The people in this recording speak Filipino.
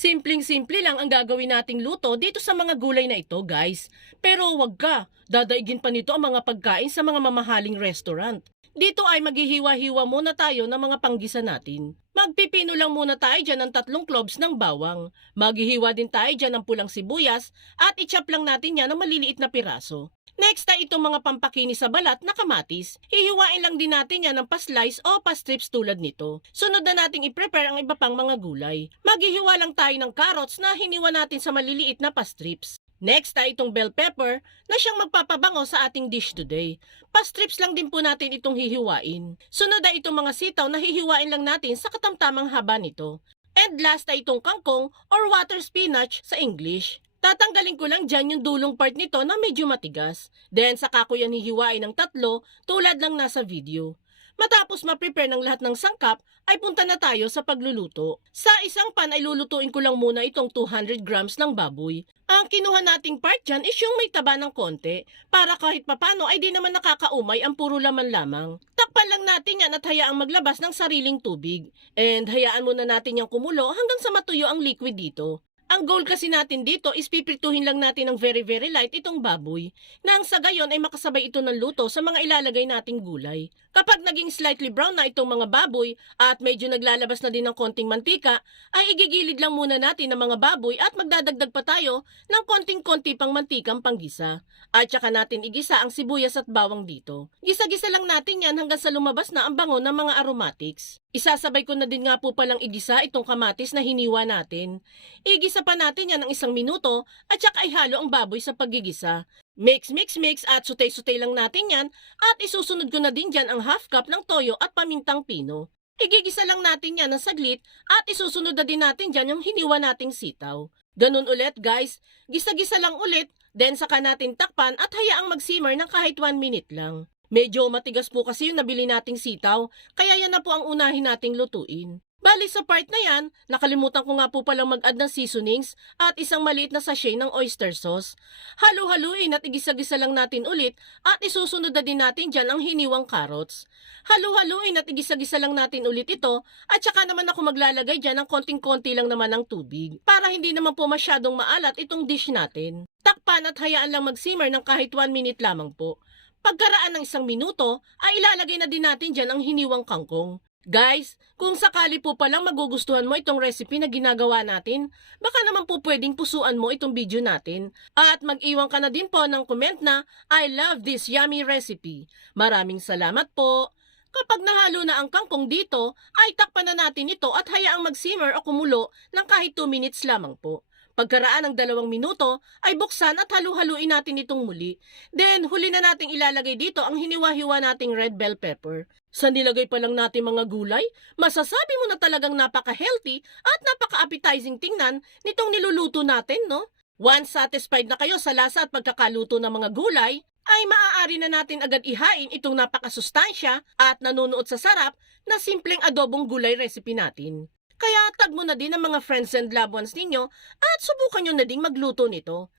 Simpleng-simple lang ang gagawin nating luto dito sa mga gulay na ito, guys. Pero wag ka, dadaigin pa nito ang mga pagkain sa mga mamahaling restaurant. Dito ay maghihiwa-hiwa muna tayo ng mga panggisa natin. Magpipino lang muna tayo dyan ng tatlong cloves ng bawang. Maghihiwa din tayo dyan ng pulang sibuyas at i-chop lang natin yan ng maliliit na piraso. Next ay itong mga pampakinis sa balat na kamatis. Hihiwain lang din natin yan ng pa-slice o pa-strips tulad nito. Sunod na nating i-prepare ang iba pang mga gulay. Maghihiwa lang tayo ng carrots na hiniwa natin sa maliliit na pa-strips. Next ay itong bell pepper na siyang magpapabango sa ating dish today. Pa-strips lang din po natin itong hihiwain. Sunod ay itong mga sitaw na hihiwain lang natin sa katamtamang haba nito. And last ay itong kangkong or water spinach sa English. Tatanggalin ko lang dyan yung dulong part nito na medyo matigas. Then saka ko yan hihiwain ng tatlo tulad lang nasa video. Matapos ma-prepare ng lahat ng sangkap, ay punta na tayo sa pagluluto. Sa isang pan ay lulutuin ko lang muna itong 200 grams ng baboy. Ang kinuha nating part dyan is yung may taba ng konti para kahit papano ay di naman nakakaumay ang puro laman lamang. Takpan lang natin yan at hayaang maglabas ng sariling tubig. And hayaan muna natin yung kumulo hanggang sa matuyo ang liquid dito. Ang goal kasi natin dito is pipirtuhin lang natin ng very very light itong baboy nang sa gayon ay makasabay ito ng luto sa mga ilalagay nating gulay. Kapag naging slightly brown na itong mga baboy at medyo naglalabas na din ng konting mantika, ay igigilid lang muna natin ng mga baboy at magdadagdag pa tayo ng konting-konti pang mantikang panggisa. At saka natin igisa ang sibuyas at bawang dito. Gisa-gisa lang natin yan hanggang sa lumabas na ang bango ng mga aromatics. Isasabay ko na din nga po palang igisa itong kamatis na hiniwa natin. Igisa pa natin yan ng isang minuto at saka ihalo ang baboy sa paggigisa. Mix, mix, mix at sutay-sutay lang natin yan at isusunod ko na din dyan ang half cup ng toyo at pamintang pino. Igigisa lang natin yan ng saglit at isusunod na din natin dyan yung hiniwa nating sitaw. Ganun ulit guys, gisa-gisa lang ulit, then saka natin takpan at hayaang mag-simmer ng kahit 1 minute lang. Medyo matigas po kasi yung nabili nating sitaw, kaya yan na po ang unahin nating lutuin. Bali sa part na yan, nakalimutan ko nga po palang mag-add ng seasonings at isang maliit na sachet ng oyster sauce. Halu-haluin at igisa-gisa lang natin ulit at isusunod na din natin dyan ang hiniwang carrots. Halu-haluin at igisa-gisa lang natin ulit ito at saka naman ako maglalagay dyan ng konting-konti lang naman ng tubig para hindi naman po masyadong maalat itong dish natin. Takpan at hayaan lang mag-simmer ng kahit 1 minute lamang po. Pagkaraan ng isang minuto, ay ilalagay na din natin dyan ang hiniwang kangkong. Guys, kung sakali po palang magugustuhan mo itong recipe na ginagawa natin, baka naman po pwedeng pusuan mo itong video natin. At mag-iwan ka na din po ng comment na, I love this yummy recipe. Maraming salamat po. Kapag nahalo na ang kangkong dito, ay takpan na natin ito at hayaang mag-simmer o kumulo ng kahit 2 minutes lamang po. Pagkaraan ng dalawang minuto, ay buksan at halu-haluin natin itong muli. Then, huli na nating ilalagay dito ang hiniwa-hiwa nating red bell pepper. Sa nilagay pa lang natin mga gulay, masasabi mo na talagang napaka-healthy at napaka-appetizing tingnan nitong niluluto natin, no? Once satisfied na kayo sa lasa at pagkakaluto ng mga gulay, ay maaari na natin agad ihain itong napakasustansya at nanunuot sa sarap na simpleng adobong gulay recipe natin. Kaya tag mo na din ang mga friends and loved ones ninyo at subukan nyo na ding magluto nito.